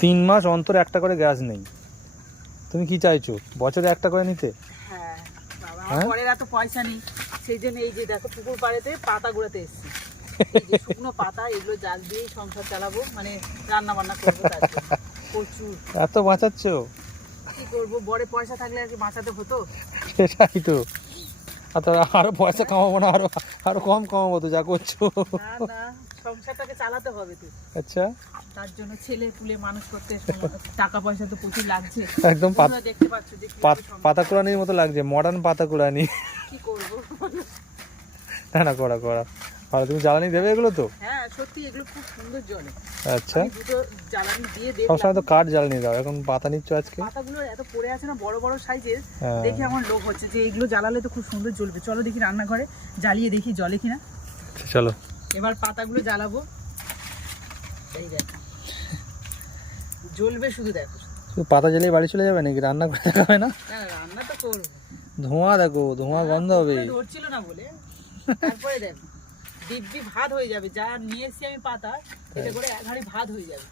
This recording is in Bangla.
3 মাস অন্তর একটা করে গ্যাস নেই, তুমি কি চাইছো বছরে একটা করে নিতে? হ্যাঁ বাবা, আমার পরের এত পয়সা নেই, সেই জন্য এই যে দেখো পুকুর পাড়েতে পাতা গুঁড়াতে এসেছি, এই যে শুকনো পাতা, এগুলো জাল দিয়েই সংসার চালাবো, মানে রান্না বান্না করবো, তার জন্য প্রচুর। এত বাঁচাচ্ছ? কি করবো, বড় পয়সা থাকলে আর কি বাঁচাতে হতো। সেটাই তো, আর তো আরো পয়সা কামাবো না, আরো আরো কম কামাবো তো যা করছো। না না, সংসারটাকে চালাতে হবে তো, আচ্ছা, তার জন্য ছেলে পুলে মানুষ করতে টাকা পয়সা তো প্রচুর লাগছে। একদম তোমরা দেখতে পাচ্ছ যে কিভাবে সংসার- পাতা কুড়ানির মতো লাগছে, মডার্ন পাতা কুড়ানি। কি করবো। না না, করা করা ভালো। তুমি জ্বালানি দেবে এগুলো তো? হ্যাঁ সত্যি এগুলো খুব সুন্দর জলে। আচ্ছা, আমি দুটো জ্বালানি দিয়ে সবসময় তো দেখলাম, কাঠ জ্বালানি দাও, এখন পাতা নিচ্ছ আজকে। পাতাগুলো এত পড়ে আছে না বড় বড় সাইজের, হ্যাঁ। দেখে আমার লোভ হচ্ছে যে এগুলো জ্বালালে তো খুব সুন্দর জ্বলবে। চলো দেখি রান্নাঘরে জ্বালিয়ে দেখি জলে কিনা। চলো, এবার পাতাগুলো জ্বালাবো, এই দেখো জ্বলবে, শুধু দেখো। শুধু পাতা জ্বালিয়ে বাড়ি চলে যাবে নাকি? রান্না করে দেখা হয় না? না না, রান্না তো করবো। ধোঁয়া দেখো, ধোঁয়া গন্ধ হবে। প্রথমে ধরছিল না বলে, তারপরে দেখো দিব্যি ভাত হয়ে যাবে। যা নিয়ে এসছি আমি পাতা, এটা করে এক হাঁড়ি ভাত হয়ে যাবে।